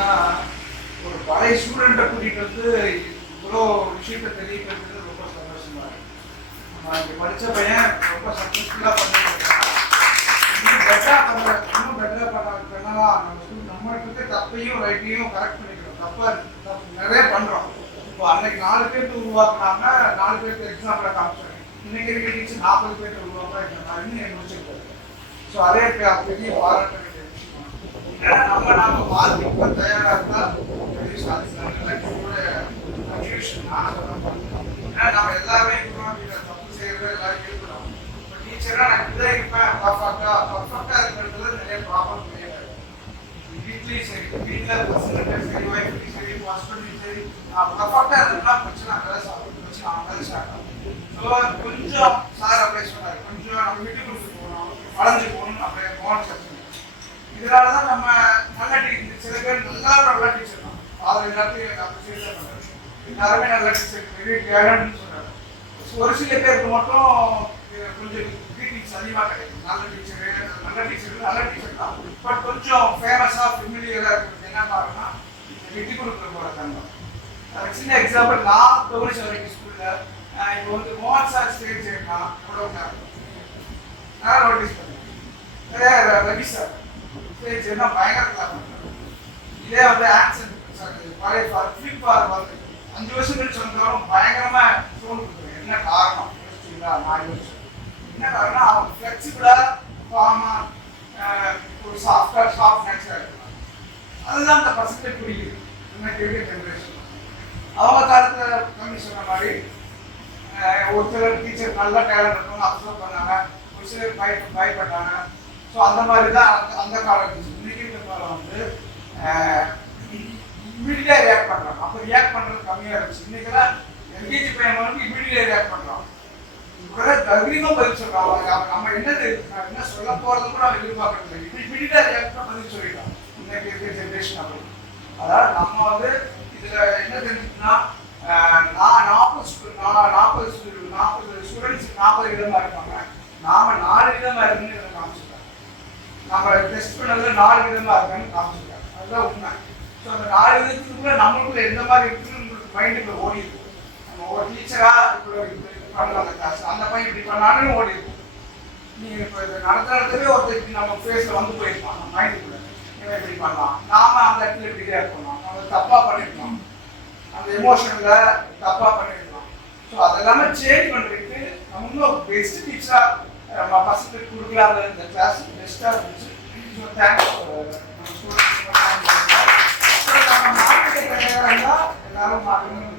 ஏன்னா ஒரு பழைய ஸ்டூடெண்ட்டை கூட்டிகிட்டு வந்து இவ்வளோ விஷயத்தை தெரியப்படுறது ரொம்ப சந்தோஷமா இருக்கு. நம்ம இங்கே படித்த பையன் ரொம்ப சக்ஸஸ்ஃபுல்லாக பண்ணிட்டு இன்னும் பெட்டராக பண்ணலாம். நம்மளுக்கு தப்பையும் ரைட்டையும் கரெக்ட் பண்ணிக்கிறோம். தப்பு நிறைய பண்ணுறோம். இப்போ அன்னைக்கு 4 பேருக்கு உருவாக்குனாங்க, 4 பேருக்கு எக்ஸாம்பிளாக காமிச்சாங்க. இன்னைக்கு இருக்க டீச்சர் 40 பேருக்கு உருவாக்குனா இன்னும் முடிச்சிருக்காரு. ஸோ அதே பெரிய பாராட்ட வேண்டிய விஷயம். ஏன்னா நம்ம வாழ்க்கைக்கு தயாராக இருந்தால் பெரிய சாதிக்கலாம். ஏன்னா நம்ம எல்லாருமே தப்பு செய்யறது எல்லாரும் இருக்கணும். இப்போ டீச்சராக நான் இப்படிதான் இருப்பேன், பர்ஃபெக்டாக இருக்கிறதுல நிறைய ப்ராப்ளம் கிடையாது. வீட்லேயும் சரி, வீட்டில் பசங்க சரி, ஒய்ஃப்லையும் சரி, ஹஸ்பண்ட்லையும் சரி, பர்ஃபெக்டாக இருந்ததுன்னா பிரச்சனை அங்கே சாப்பிட்டு பிரச்சனை அங்கே ஸ்டார்ட் ஆகும். ஸோ கொஞ்சம் சார் அப்படியே சொன்னார், கொஞ்சம் நம்ம விட்டு கொடுத்து போகணும், வளைஞ்சு போகணும், அப்படியே கவனிச்சு. இதனால தான் நம்ம நல்ல டீச்சர், சில பேர் நல்ல டீச்சர் தான், அதை எல்லாத்தையும் அப்ரிசியேட் தான் பண்ணுறாரு. எல்லாருமே நல்ல டீச்சர் வெரி டேலண்ட்னு சொல்கிறாரு. ஒரு சில பேருக்கு மட்டும் கொஞ்சம் கிரீட்டிங்ஸ் அதிகமாக கிடைக்கும். நல்ல டீச்சர் தான், பட் கொஞ்சம் ஃபேமஸாக ஃபெமிலியராக இருக்கிறது என்ன பாருன்னா விட்டு கொடுக்குற போகிற தங்கம். சின்ன எக்ஸாம்பிள், நான் கவனிச்ச வரைக்கும் ஸ்கூலில் இப்போ வந்து மோகன் சார் ஸ்டேஜ் ஏறினா கூட நான் நோட்டீஸ் பண்ணேன். ரவி சார் ஸ்டேஜ் ஏறினா பயங்கர கிளாஸ் பண்ணுறாரு. இதே வந்து ஆன்சர் சார் பழைய ஃபிலிப் ஃபார் வந்து 5 வருஷம் கழிச்சு வந்தாலும் பயங்கரமாக ஃபோன் கொடுக்குறேன். என்ன காரணம் யோசிச்சிங்களா? நான் யோசிச்சேன். என்ன காரணம், அவங்க ஃப்ளெக்சிபிளாக ஃபார்மாக ஒரு சாஃப்ட் நேச்சராக இருக்கலாம். அதுதான் அந்த பசங்களை பிடிக்குது. இன்னைக்கு இருக்க ஜென்ரேஷன் அவங்க காலத்தில் கம்மி சொன்ன மாதிரி ஒரு சிலர் டீச்சர் நல்ல டேலண்ட் இருக்கவங்க அப்சர்வ் பண்ணாங்க, ஒரு சிலர் பயப்பட்டாங்க. ஸோ அந்த மாதிரி தான் அந்த காலம் டீச்சர். இன்னைக்கு இருக்க காலம் வந்து இமீடியட்டாக ரியாக்ட் பண்ணுறாங்க. அப்போ ரியாக்ட் பண்ணுறது கம்மியாக இருந்துச்சு. இன்னைக்கெல்லாம் எல்கேஜி பையன் வந்து இமீடியட்டாக ரியாக்ட் பண்ணுறோம். தைரியமாக பதில் சொல்கிறாங்க. நம்ம என்ன சொல்ல போகிறது கூட நம்ம எதிர்பார்க்கறது இல்லை. இமீடியட்டாக ரியாக்ட் பண்ண பதில் சொல்லிட்டோம் இன்னைக்கு இருக்க ஜென்ரேஷன். அப்படி அதாவது நம்ம வந்து இதில் என்ன தெரிஞ்சுன்னா 40 ஸ்டூடெண்ட்ஸ் 40 விதமாக இருப்பாங்க. நாம 4 விதமாக இருக்குன்னு இதை காமிச்சிருக்காங்க. நம்ம டெஸ்ட் பண்ணதில் 4 விதமாக இருக்கான்னு காமிச்சிருக்காங்க. அதுதான் உண்மை. ஸோ அந்த 4 விதத்துக்குள்ள நம்மளுக்குள்ள எந்த மாதிரி இருக்குன்னு உங்களுக்கு மைண்டுக்குள்ள ஓடி இருக்கும். நம்ம ஒரு டீச்சராக இப்படி பண்ணலாம் அந்த கிளாஸ், அந்த பையன் இப்படி பண்ணாலும் ஓடி இருக்கும். நீங்கள் இப்போ இதை நடத்துறதுலேயே ஒருத்தர் நம்ம ஃபேஸில் வந்து போயிருப்பான் நம்ம மைண்டுக்குள்ள. இவன் இப்படி பண்ணலாம், நாம அந்த இடத்துல இப்படி ரியாக்ட் பண்ணலாம், நம்ம தப்பாக பண்ணிருக்கலாம், அந்த எமோஷனில் தப்பாக பண்ணிருக்கலாம். ஸோ அதெல்லாமே சேஞ்ச் பண்ணுறதுக்கு நம்ம இன்னும் பெஸ்ட் டீச்சராக நம்ம பசங்களுக்கு கொடுக்கலாத இந்த கிளாஸ் பெஸ்ட்டாக இருந்துச்சு. ஸோ தேங்க்ஸ் நம்ம ஸ்டூடெண்ட்ஸ். நம்ம மார்க்கெட்டை தயாராக இருந்தால் எல்லாரும் மாற்றணும்.